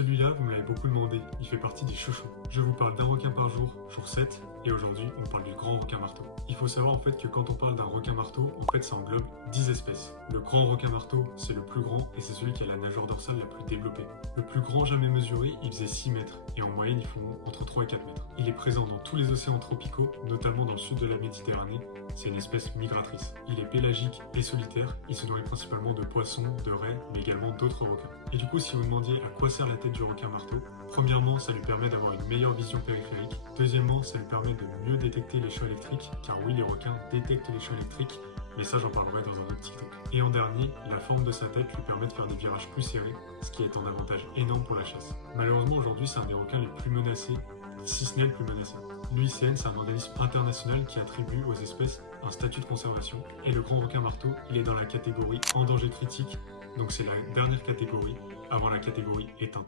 Celui-là, vous me l'avez beaucoup demandé, il fait partie des chouchous. Je vous parle d'un requin par jour, jour 7, et aujourd'hui, on parle du grand requin marteau. Il faut savoir en fait que quand on parle d'un requin marteau, en fait ça englobe 10 espèces. Le grand requin marteau, c'est le plus grand et c'est celui qui a la nageoire dorsale la plus développée. Le plus grand jamais mesuré, il faisait 6 mètres, et en moyenne, ils font entre 3 et 4 mètres. Il est présent dans tous les océans tropicaux, notamment dans le sud de la Méditerranée. C'est une espèce migratrice. Il est pélagique et solitaire, il se nourrit principalement de poissons, de raies, mais également d'autres requins. Et du coup, si vous me demandiez à quoi sert la tête du requin marteau, premièrement, ça lui permet d'avoir une meilleure vision périphérique. Deuxièmement, ça lui permet de mieux détecter les champs électriques, car oui, les requins détectent les champs électriques, mais ça j'en parlerai dans un autre TikTok. Et en dernier, la forme de sa tête lui permet de faire des virages plus serrés, ce qui est un avantage énorme pour la chasse. Malheureusement, aujourd'hui, c'est un des requins les plus menacés, si ce n'est le plus menacé. L'UICN, c'est un organisme international qui attribue aux espèces un statut de conservation. Et le grand requin marteau, il est dans la catégorie en danger critique, donc c'est la dernière catégorie avant la catégorie éteinte.